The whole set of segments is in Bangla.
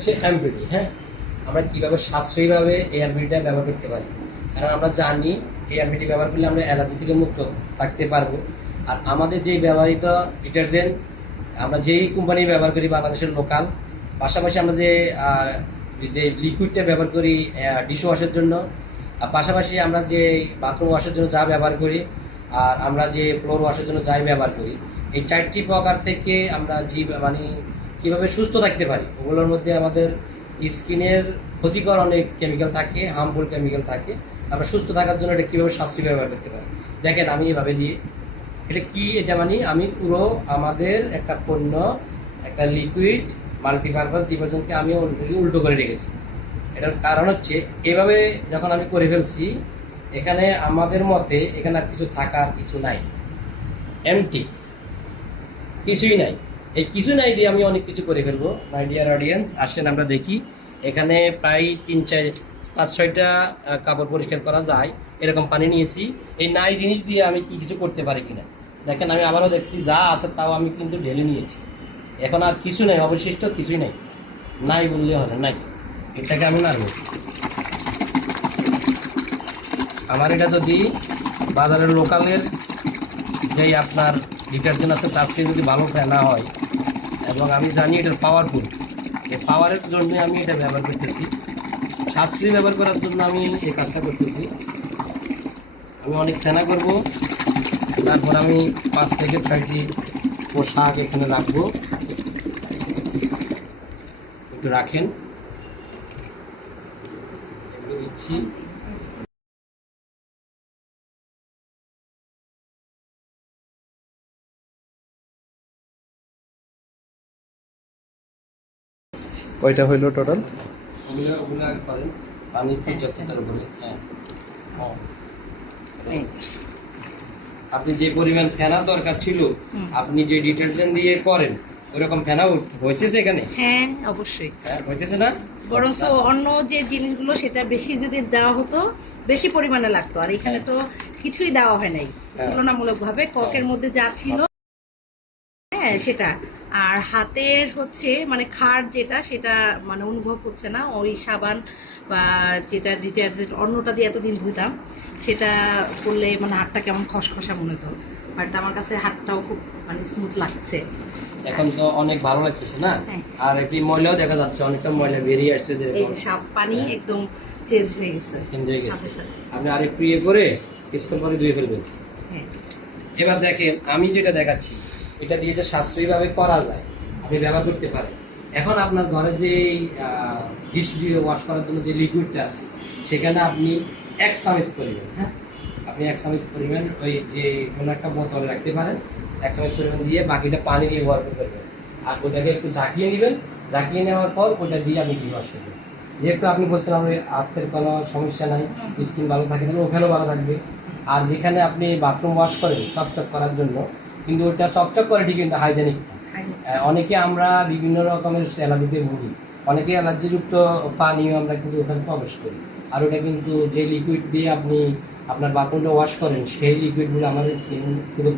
হচ্ছে হ্যাঁ? আমরা কীভাবে সাশ্রয়ীভাবে এই এমপিডিটা ব্যবহার করতে পারি? কারণ আমরা জানি এই এমপিডি ব্যবহার করলে আমরা অ্যালার্জি থেকে মুক্ত থাকতে পারব। আর আমাদের যেই ব্যবহৃত ডিটারজেন্ট আমরা যেই কোম্পানি ব্যবহার করি, বাংলাদেশের লোকাল পাশাপাশি আমরা যে যে লিকুইডটা ব্যবহার করি ডিশ ওয়াশের জন্য, আর পাশাপাশি আমরা যে বাথরুম ওয়াশের জন্য যা ব্যবহার করি, আর আমরা যে ফ্লোর ওয়াশের জন্য যাই ব্যবহার করি, এই চারটি প্রকার থেকে আমরা জীব মানে কীভাবে সুস্থ থাকতে পারি? ওগুলোর মধ্যে আমাদের স্কিনের ক্ষতিকর অনেক কেমিক্যাল থাকে হার্মফুল কেমিক্যাল থাকে। আমরা সুস্থ থাকার জন্য এটা কীভাবে শাস্তি ব্যবহার করতে পারি? দেখেন, আমি এভাবে দিয়ে, এটা কি এটা মানে? আমি পুরো আমাদের একটা পণ্য, একটা লিকুইড মাল্টিপারপাস ডিটারজেন্টকে আমি অলরেডি উল্টো করে রেখেছি। এটার কারণ হচ্ছে, এভাবে যখন আমি করে ফেলছি, এখানে আমাদের মতে এখানে আর কিছু থাকার কিছু নাই। এমটি কিছুই নাই। এই কিছু নাই দিয়ে আমি অনেক কিছু করে ফেলব। মাই ডিয়ার অডিয়েন্স আসেন আমরা দেখি। এখানে প্রায় তিন, চার, পাঁচ, ছয়টা কাপড় পরিষ্কার করা যায়। এরকম পানি নিয়েছি। এই নাই জিনিস দিয়ে আমি কি কিছু করতে পারি কিনা? দেখেন, আমি আবারও দেখছি, যা আছে তাও আমি কিন্তু ঢেলে নিয়েছি। এখন আর কিছু নেই, অবশিষ্ট কিছুই নেই। নাই বললে হবে নাই। এটাকে আমি মারবো। আমার এটা যদি বাজারের লোকালের যেই আপনার ডিটারজেন্ট আছে, তার চেয়ে যদি ভালো ফেনা হয়, এবং আমি জানি এটার পাওয়ারফুল এই পাওয়ারের জন্য আমি এটা ব্যবহার করতেছি। সাশ্রয়ী ব্যবহার করার জন্য আমি এই কাজটা করতেছি। আমি অনেক ফেনা করব, তারপর আমি পাঁচ থেকে ছয়টি পোশাক এখানে রাখব। একটু রাখেন। দিচ্ছি। কয়টা হইল টোটাল ওগুলো ওগুলো আগে করেন পানির পর্যাপ্ততার উপরে? হ্যাঁ। হ্যাঁ। আপনি যে পরিমাণ ফেনা দরকার ছিল আপনি যে ডিটারজেন্ট দিয়ে করেন ওরকম ফেনা হইতেছে এখানে? হ্যাঁ অবশ্যই। হ্যাঁ হইতেছে না? বরঞ্চ অন্য যে জিনিসগুলো সেটা বেশি যদি দেওয়া হতো বেশি পরিমাণে লাগতো। আর এখানে তো কিছুই দেওয়া হয় নাই। তুলনামূলকভাবে ককের মধ্যে যা ছিল হ্যাঁ সেটা। আর হাতের হচ্ছে মানে খাট যেটা সেটা মানে অনুভব হচ্ছে না। ওই সাবান বা যেটা ডিটারজেন্ট অন্যটা দিয়ে এতদিন ধুইতাম সেটা করলে মানে হাতটা কেমন খসখসা মনে হতো। বাট আমার কাছে হাতটাও খুব মানে স্মুথ লাগছে। এখন তো অনেক ভালো লাগতেছে না? হ্যাঁ। আর একটি ময়লাও দেখা যাচ্ছে অনেকটা ময়লা বেরিয়ে আসছে এই যে সাপ পানি একদম চেঞ্জ হয়ে গেছে। Change হয়ে গেছে। আপনি আরেকটু ইয়ে করে কিছুক্ষণ পরে ধুয়ে ফেলবেন। হ্যাঁ। এবার দেখেন আমি যেটা দেখাচ্ছি এটা দিয়ে যে সাশ্রয়ীভাবে করা যায়, আপনি ব্যবহার করতে পারেন। এখন আপনার ঘরে যে ডিশ ওয়াশ করার জন্য যে লিকুইডটা আছে, সেখানে আপনি এক চামচ পরিমাণ হ্যাঁ? আপনি এক চামচ পরিমাণ ওই যে কোনো একটা বোতলে রাখতে পারেন, এক চামচ পরিমাণ দিয়ে বাকিটা পানি দিয়ে ওয়াশ করবেন আর ওটাকে একটু ঝাঁকিয়ে নেবেন, ঝাঁকিয়ে নেওয়ার পর ওটা দিয়ে আপনি ওয়াশ করবেন যেহেতু আপনি বলছেন আমার হাতের কোনো সমস্যা নাই স্কিন ভালো থাকে তাহলে ওখানেও ভালো থাকবে। আর যেখানে আপনি বাথরুম ওয়াশ করেন, চকচক করার জন্য কিন্তু ওটা চকচক করে ঠিক কিন্তু হাইজেনিক অনেকে আমরা বিভিন্ন রকমের অ্যালার্জিতে ভুগি। অনেকে অ্যালার্জিযুক্ত পানীয় আমরা কিন্তু ওখানে প্রবেশ করি। আর ওটা কিন্তু যে লিকুইড দিয়ে আপনি আপনার বাথরুমটা ওয়াশ করেন সেই লিকুইডগুলো আমাদের স্কিন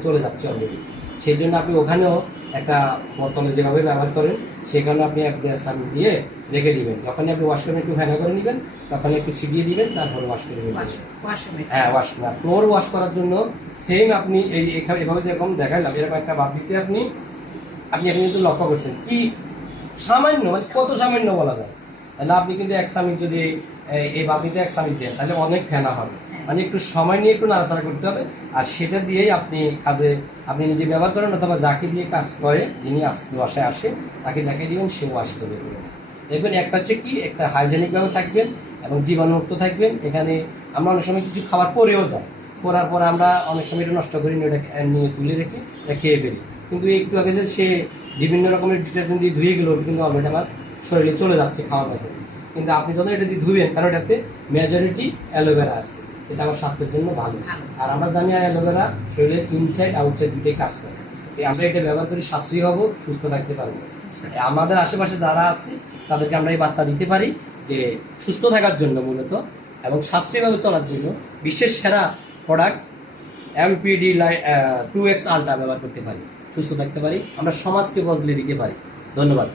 চলে যাচ্ছে অলরেডি সেই জন্য আপনি ওখানেও একটা বোতলে যেভাবে ব্যবহার করেন সেখানেও আপনি এক চামচ দিয়ে রেখে দিবেন। যখনই আপনি ওয়াশরুমে একটু ফেনা করে নেবেন তখন একটু ছিটিয়ে দিবেন তারপর ওয়াশ করে নেবেন ওয়াশরুমে হ্যাঁ ওয়াশ করা ফ্লোর ওয়াশ করার জন্য সেম আপনি এই এখানে এভাবে যেরকম দেখাইলাম এরকম একটা বাদ দিতে আপনি আপনি এখন কিন্তু লক্ষ্য করছেন কি সামান্য মানে কত সামান্য বলা যায়। তাহলে আপনি কিন্তু এক চামিচ যদি এই- বাদ দিতে এক চামিচ দেন তাহলে অনেক ফেনা হবে। মানে একটু সময় নিয়ে একটু নাড়াচাড়া করতে হবে। আর সেটা দিয়েই আপনি কাজে, আপনি নিজে ব্যবহার করেন অথবা যাকে দিয়ে কাজ করে, যিনি বাসায় আসে, তাকে দেখিয়ে দিবেন সে ওয়াশ করবে দেখবেন একটা হচ্ছে কি, একটা হাইজেনিক ভাবে থাকবেন এবং জীবাণুমুক্ত থাকবেন। এখানে আমরা অনেক সময় কিছু খাবার পরেও যাই। করার পর আমরা অনেক সময় এটা নষ্ট করি ওটা নিয়ে তুলে রেখে, এটা খেয়ে ফেলি। কিন্তু একটু আগে যে সে বিভিন্ন রকমের ডিটারজেন্ট দিয়ে ধুয়ে গেল কিন্তু অলরেডি আমার শরীরে চলে যাচ্ছে খাওয়া দাওয়া। কিন্তু আপনি যখন এটা দিয়ে ধুবেন, কারণ এটাতে মেজরিটি অ্যালোভেরা আছে। এটা আমার স্বাস্থ্যের জন্য ভালো। আর আমরা জানি অ্যালোভেরা শরীরের ইনসাইড আউটসাইড দুটোই কাজ করে। আমরা এটা ব্যবহার করি সাশ্রয়ী হব সুস্থ থাকতে পারব। আমাদের আশেপাশে যারা আছে তাদেরকে আমরা এই বার্তা দিতে পারি যে সুস্থ থাকার জন্য মূলত এবং সাশ্রয়ীভাবে চলার জন্য বিশ্বের সেরা প্রোডাক্ট এমপিডি লাই টু এক্স আলট্রা ব্যবহার করতে পারি সুস্থ থাকতে পারি। আমরা সমাজকে বদলে দিতে পারি। ধন্যবাদ।